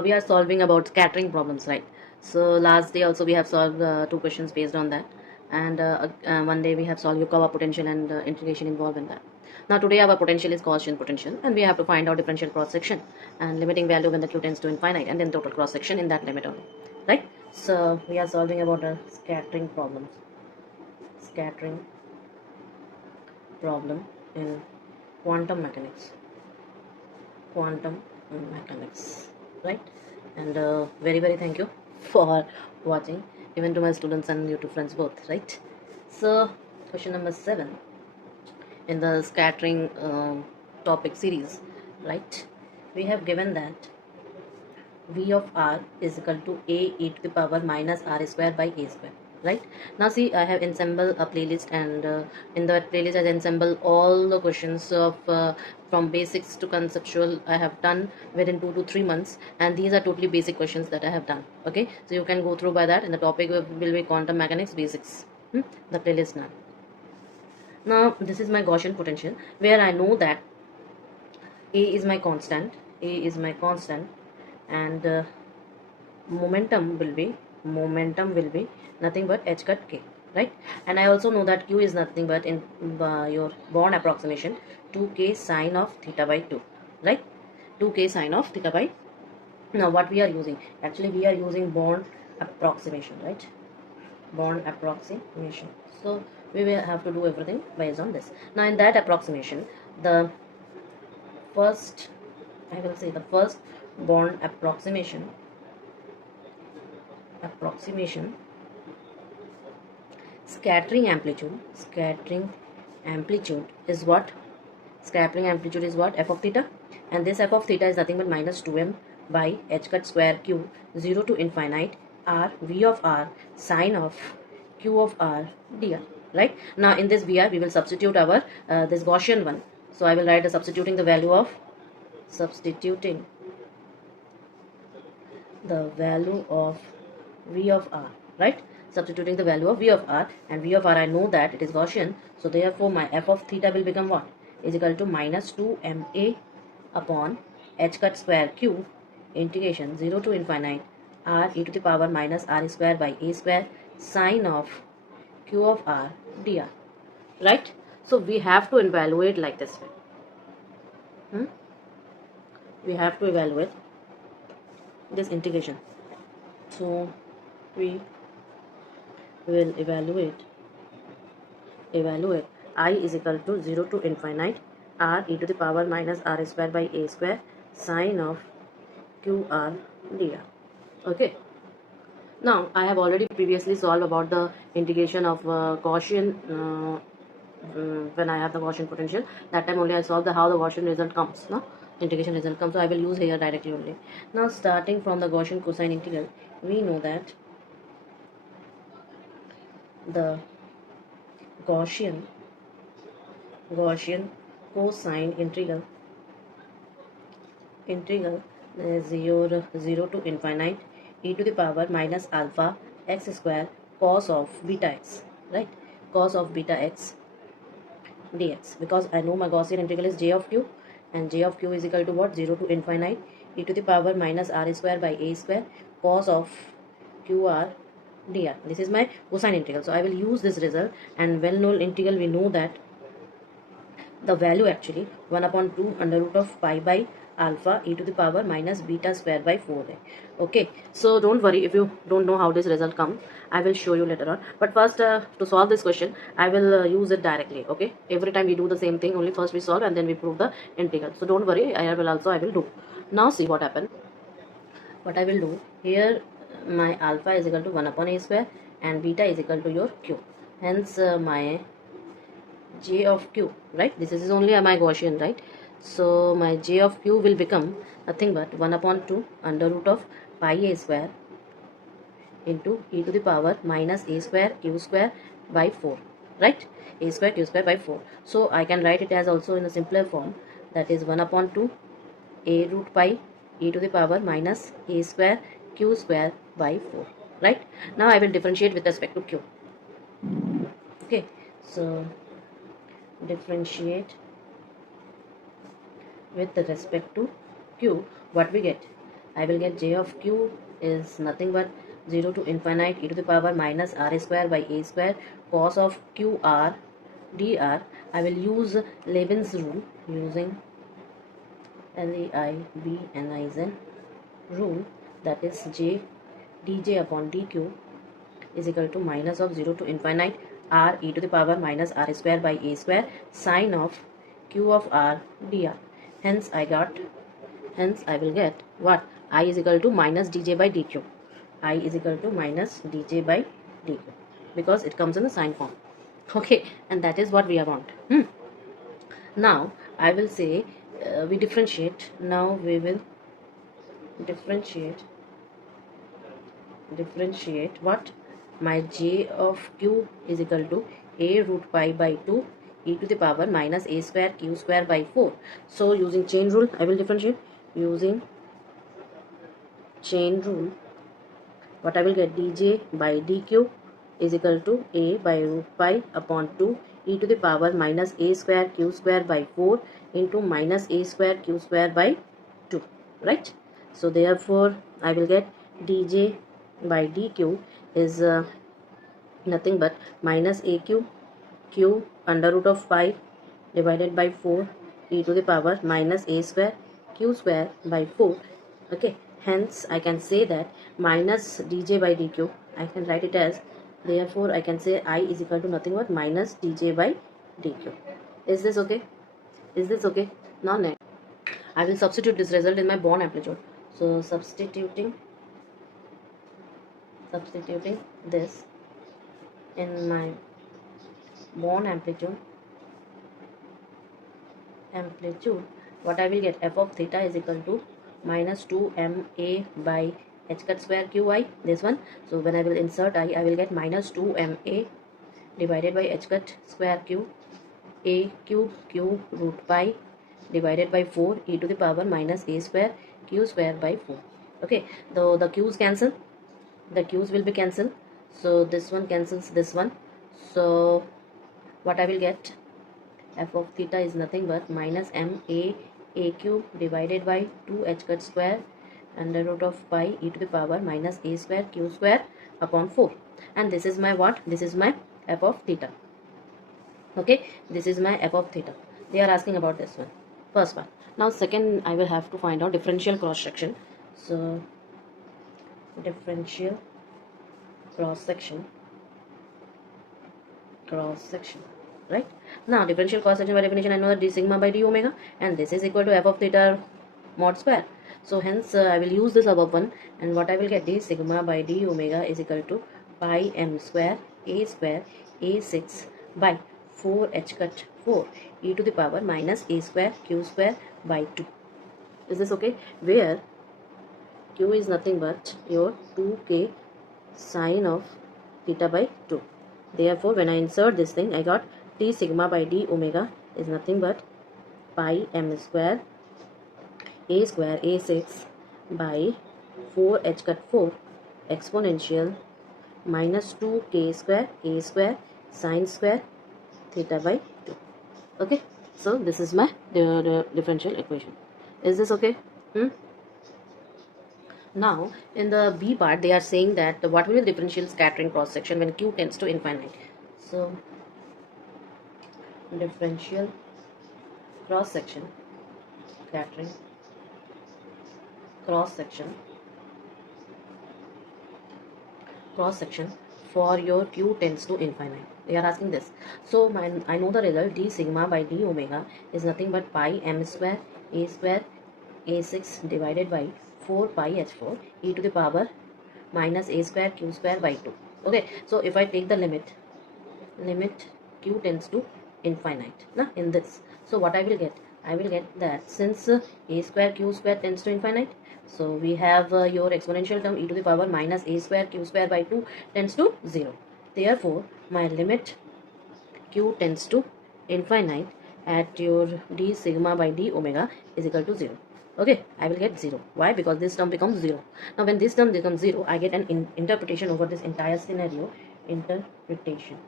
we are solving about scattering problems, right? So last day also we have solved two questions based on that, and one day we have solved Yukawa potential and integration involved in that. Now today our potential is Gaussian potential, and we have to find out differential cross section and limiting value when the q tends to infinite, and then total cross section in that limit only, right? So we are solving about a scattering problem in quantum mechanics quantum mechanics, right? And very thank you for watching, even to my students and YouTube friends both, right? So question number 7 in the scattering topic series, right? We have given that v of r is equal to a e to the power minus r square by a square, right? Now see, I have assembled a playlist, and in that playlist I assemble all the questions of from basics to conceptual I have done within 2 to 3 months, and these are totally basic questions that I have done. Okay, so you can go through by that, and the topic will be quantum mechanics basics. The playlist now this is my Gaussian potential, where I know that a is my constant, and momentum will be nothing but h cut k, right? And I also know that q is nothing but, in your Born approximation, 2k sine of theta by 2, right? 2k sine of theta by. Now what we are using, actually we are using Born approximation, right? Born approximation. So we will have to do everything based on this. Now in that approximation, the first, I will say the first Born approximation scattering amplitude is what? Scattering amplitude is what? F of theta, and this f of theta is nothing but minus 2m by h cut square q, 0 to infinite r v of r sine of q of r dr, right? Now in this vr we will substitute our this Gaussian one. So I will write substituting the value of v of r, right? Substituting the value of v of r, and v of r I know that it is Gaussian, so therefore my f of theta will become what? Is equal to minus 2ma upon h cut square q integration 0 to infinite r e to the power minus r square by a square sine of q of r dr, right? So we have to evaluate like this. We have to evaluate this integration. So we will evaluate I is equal to 0 to infinite r e to the power minus r square by a square sine of q r dr. Okay, now I have already previously solved about the integration of Gaussian when I have the Gaussian potential. That time only I solved how the Gaussian result comes, no? Integration result comes, so I will use here directly only. Now starting from the Gaussian cosine integral, we know that the Gaussian cosine integral is 0 to infinite e to the power minus alpha x square cos of beta x, right? Cos of beta x dx, because I know my Gaussian integral is j of q, and j of q is equal to what? 0 to infinite e to the power minus r square by a square cos of qr dr. This is my cosine integral, so I will use this result. And well-known integral, we know that the value actually 1 upon 2 under root of pi by alpha e to the power minus beta square by 4a. Okay, so don't worry if you don't know how this result comes. I will show you later on, but first to solve this question I will use it directly. Okay, every time we do the same thing, only first we solve and then we prove the integral. So don't worry, I will do. Now see what happened. What I will do here, my alpha is equal to 1 upon a square and beta is equal to your q, hence my j of q, right? This is only my Gaussian, right? So my j of q will become nothing but 1 upon 2 under root of pi a square into e to the power minus a square q square by 4, right? A square q square by 4. So I can write it as also in a simpler form, that is 1 upon 2 a root pi e to the power minus a square q square by 4, right? Now I will differentiate with respect to q. Okay, so differentiate with respect to q, what we get? I will get j of q is nothing but 0 to infinite e to the power minus r square by a square cos of qr dr. I will use Leibniz rule, using Leibniz rule, that is j dj upon dq is equal to minus of 0 to infinite r e to the power minus r square by a square sine of q of r dr. Hence I will get what? I is equal to minus dj by dq. I is equal to minus dj by dq because it comes in the sine form. Okay, and that is what we want. Now I will say we differentiate. Now we will differentiate what? My j of q is equal to a root pi by 2 e to the power minus a square q square by 4. So using chain rule I will differentiate. Using chain rule, what I will get? dj by dq is equal to a by root pi upon 2 e to the power minus a square q square by 4 into minus a square q square by 2, right? So therefore I will get dj by dq is nothing but minus aq q under root of 5 divided by 4 e to the power minus a square q square by 4. Okay, hence I can say that minus dj by dq, I can write it as, therefore I can say I is equal to nothing but minus dj by dq. Is this okay? Is this okay? Now next I will substitute this result in my Born amplitude. So substituting this in my Born amplitude, what I will get? F of theta is equal to minus 2ma by h cut square qi, this one. So when I will insert I will get minus 2ma divided by h cut square q a cube q root pi divided by 4 e to the power minus a square q square by 4. Okay, though the q's cancel, the q's will be cancelled, so this one cancels this one. So what I will get? F of theta is nothing but minus a cube divided by 2h cut square under root of pi e to the power minus a square q square upon 4. And this is my what? This is my f of theta. Okay, this is my f of theta. They are asking about this one, first one. Now second, I will have to find out differential cross section. So differential cross section, right? Now differential cross section by definition I know that d sigma by d omega, and this is equal to f of theta mod square. So hence I will use this above one, and what I will get? D sigma by d omega is equal to pi m square a6 by 4h cut 4 e to the power minus a square q square by 2. Is this okay? Where q is nothing but your 2k sine of theta by 2. Therefore when I insert this thing, I got d sigma by d omega is nothing but pi m square a6 by 4h cut 4 exponential minus 2k square a square sine square theta by 2. Okay, so this is my differential equation. Is this okay? Now in the B part they are saying that what will be the differential scattering cross section when q tends to infinite. So differential cross section, scattering cross section for your q tends to infinite. They are asking this. So I know the result. D sigma by d omega is nothing but pi m square a6 divided by 4 pi h4 e to the power minus a square q square by 2. Okay, so if I take the limit q tends to infinite in this, so what I will get? I will get that since a square q square tends to infinite, so we have your exponential term e to the power minus a square q square by 2 tends to 0. Therefore my limit q tends to infinite at your d sigma by d omega is equal to 0. Okay, I will get 0. Why? Because this term becomes 0. Now when this term becomes 0, I get an interpretation over this entire scenario. Interpretation.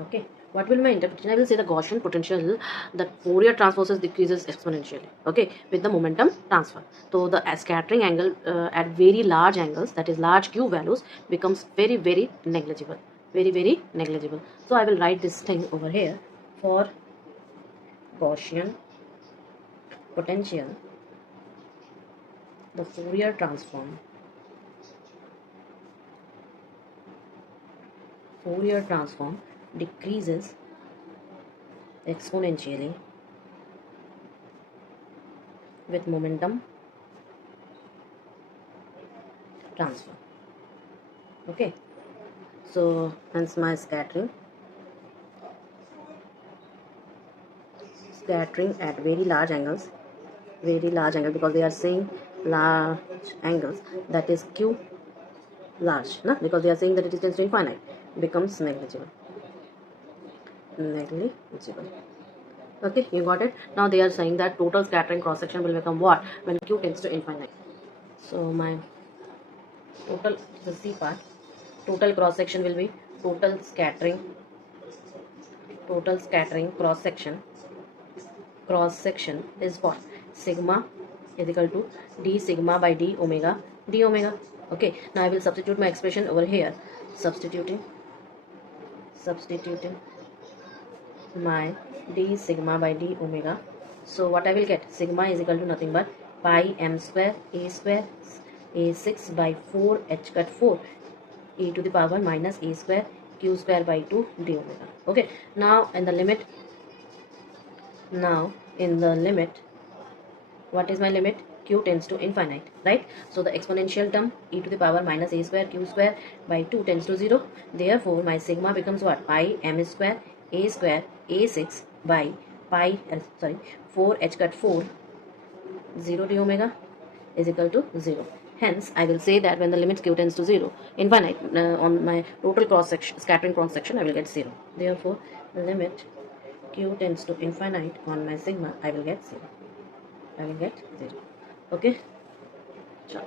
Okay, What will my interpretation? I will say the Gaussian potential, the Fourier transform decreases exponentially, okay, with the momentum transfer. So the scattering angle at very large angles, that is large q values, becomes very, very negligible, very, very negligible. So I will write this thing over here. For Gaussian potential, the Fourier transform decreases exponentially with momentum transfer, okay. So hence my scattering at very large angles, because they are saying large angles, that is q large, na? Because they are saying that it is tends to infinite, becomes negligible. Okay, you got it. Now they are saying that total scattering cross section will become what when q tends to infinite. So my total, the C part, total cross section will be total scattering cross section is what? Sigma is equal to d sigma by d omega. Okay, now I will substitute my expression over here, substituting my d sigma by d omega. So what I will get? Sigma is equal to nothing but pi m square a 6 by 4 h cut 4 e to the power minus a square q square by 2 d omega. Okay, now in the limit, what is my limit? Q tends to infinite, right? So the exponential term e to the power minus a square q square by 2 tends to 0. Therefore my sigma becomes what? Pi m square a6 by 4 h cut 4 0 d omega is equal to 0. Hence I will say that when the limit q tends to 0 infinite, on my total cross section, scattering cross section, I will get 0. Therefore limit q tends to infinite on my sigma, I will get 0. Okay, ciao.